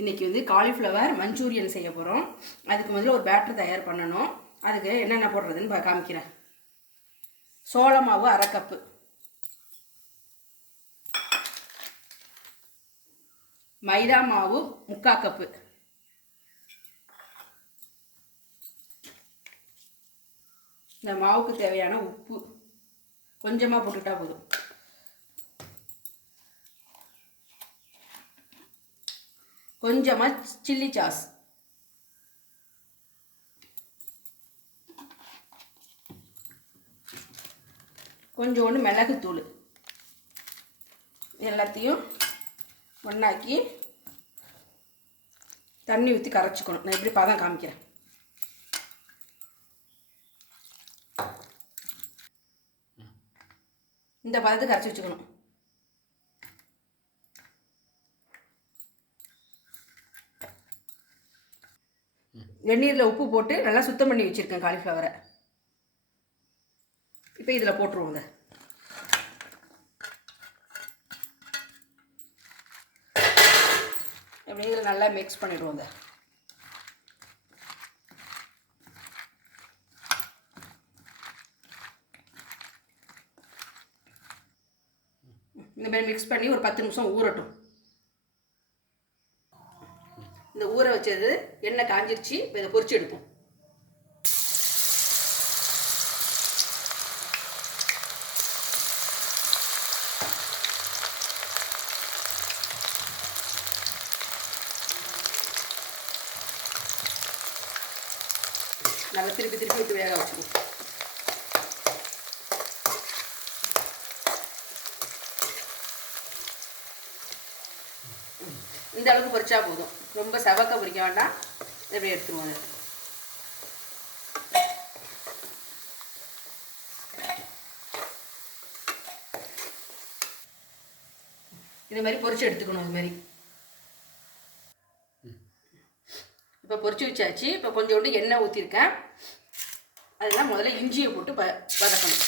இன்றைக்கி வந்து cauliflower Manchurian செய்ய போகிறோம் அதுக்கு முதல்ல ஒரு பேட்டர் தயார் பண்ணணும். அதுக்கு என்னென்ன போடுறதுன்னு காமிக்கிறேன். சோள மாவு அரை கப்பு மைதா மாவு முக்கால் கப்பு இந்த மாவுக்கு தேவையான உப்பு கொஞ்சமாக போட்டுட்டா போதும். கொஞ்சமாக சில்லி சாஸ் கொஞ்சோண்டு மிளகுத்தூள். எல்லாத்தையும் ஒன்றாக்கி தண்ணி ஊற்றி கரைச்சிக்கணும். நான் எப்படி பதம் காமிக்கிறேன். இந்த பதத்தை கரைச்சி வச்சுக்கணும். வெந்நீரில் உப்பு போட்டு நல்லா சுத்தம் பண்ணி வச்சுருக்கேன் காலிஃப்ளவரை இப்போ இதில் போட்டுருவோங்க. அப்படியே இதில் நல்லா மிக்ஸ் பண்ணிடுவோங்க. இந்த மாதிரி மிக்ஸ் பண்ணி ஒரு பத்து நிமிஷம் ஊறட்டும். ஊற வச்சது எண்ணெய் காஞ்சிருச்சு. இப்போ இதை பொரிச்சு எடுப்போம். நல்லா திருப்பி திருப்பி விட்டு வேக வச்சுக்கணும் இந்த அளவுக்கு பொரிச்சா போதும். ரொம்ப செவக்க பொரிக்க வேண்டாம். இப்படி எடுத்துருவோம் இது மாதிரி பொரிச்சு எடுத்துக்கணும் இது மாதிரி. இப்போ பொரிச்சு வச்சாச்சு. இப்போ கொஞ்சோண்டு எண்ணெய் ஊற்றிருக்கேன் அதெல்லாம் முதல்ல இஞ்சியை போட்டு ப வதக்கணும்.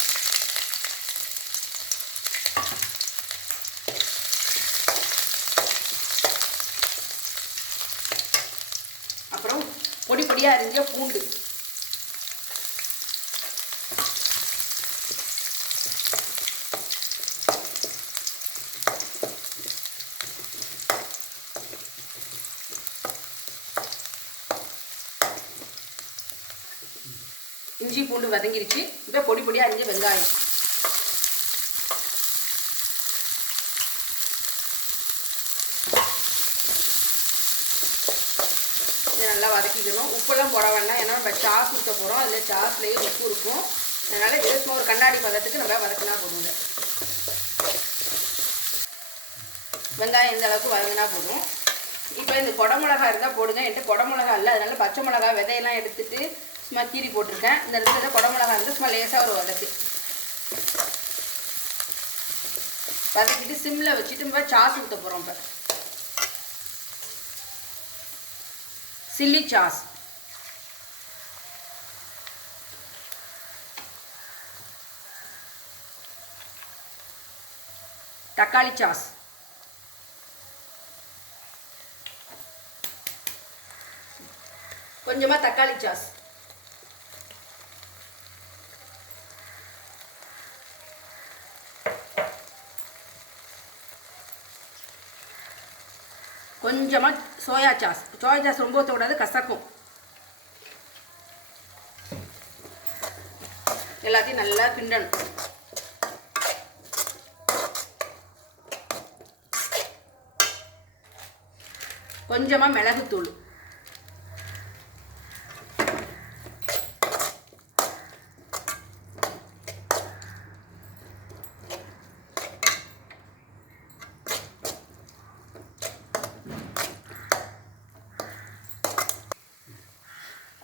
அப்புறம் பொடி பொடியாக அரிஞ்ச பூண்டு. இஞ்சி பூண்டு வதங்கிருச்சு. இப்போ பொடி பொடியாக அரிஞ்ச வெங்காயம் இதை நல்லா வதக்கிக்கணும். உப்பெல்லாம் போட வேண்டாம். ஏன்னா நம்ம சாஸ் ஊற்ற போகிறோம் அதில் சாஸ்லேயே உப்பு இருக்கும். அதனால் விதமாக ஒரு கண்ணாடி பதத்துக்கு நம்ம வதக்கினா போதுங்க. வெங்காயம் எந்த அளவுக்கு வதங்கினா போதும். இப்போ இந்த குடமிளகா இருந்தால் போடுங்க. என்கிட்ட குடமிளகா இல்லை. அதனால் பச்சை மிளகா விதையெல்லாம் எடுத்துட்டு சும்மா கீறி போட்டிருக்கேன். இந்த இடத்துல குடமிளகா இருந்து சும்மா லேசாக ஒரு வதக்கு. வதக்கிட்டு சிம்மில் வச்சுட்டு நம்ம சாஸ் ஊற்ற போகிறோம் இப்போ. Chilli sauce. தக்காளி சாஸ். கொஞ்சமாக தக்காளி சாஸ். கொஞ்சமாக சோயா சாஸ் சோயா சாஸ் ரொம்ப ஊற்றக்கூடாது கசக்கும். எல்லாத்தையும் நல்லா கிண்டணும். கொஞ்சமாக மிளகுத்தூள்.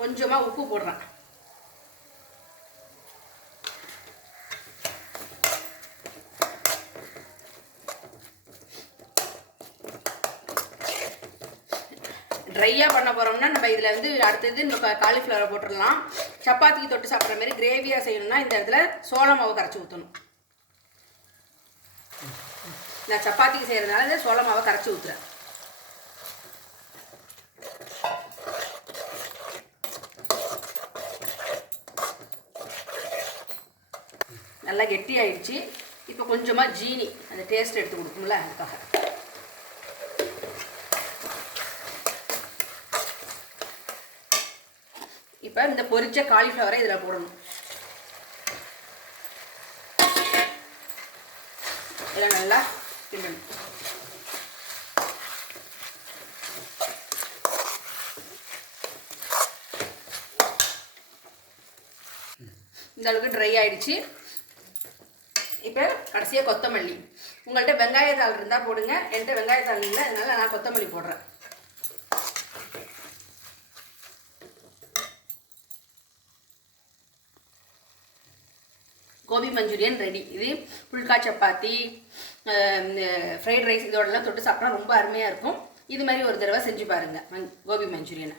கொஞ்சமாக உப்பு போடுறேன். ட்ரையாக பண்ண போகிறோம்னா நம்ம இதில் வந்து அடுத்தது நம்ம காலிஃப்ளவரை போட்டுடலாம். சப்பாத்திக்கு தொட்டு சாப்பிட்ற மாதிரி கிரேவியாக செய்யணும்னா இந்த இடத்துல சோள மாவு கரைச்சி ஊற்றணும் நான் சப்பாத்திக்கு செய்கிறதுனால இந்த சோள மாவை கரைச்சி ஊற்றுறேன் நல்லா கெட்டி ஆயிடுச்சு இப்போ கொஞ்சமாக ஜீனி அந்த டேஸ்ட் எடுத்து கொடுக்கும்ல அதுக்காக. இப்போ இந்த பொரிச்ச காலிஃப்ளவரை இதில் போடணும். இதில் நல்லா கிண்டணும். இந்த அளவுக்கு ட்ரை ஆயிடுச்சு. இப்போ கடைசியாக கொத்தமல்லி. உங்கள்கிட்ட வெங்காயத்தாள் இருந்தால் போடுங்க என்கிட்ட வெங்காயத்தாள் இல்லை அதனால நான் கொத்தமல்லி போடுறேன். கோபி மஞ்சூரியன் ரெடி. இது புல்கா சப்பாத்தி ஃப்ரைட் ரைஸ் இதோடலாம் தொட்டு சாப்பிட்டா ரொம்ப அருமையாக இருக்கும். இது மாதிரி ஒரு தடவை செஞ்சு பாருங்கள் மஞ் கோபி மஞ்சூரியனை.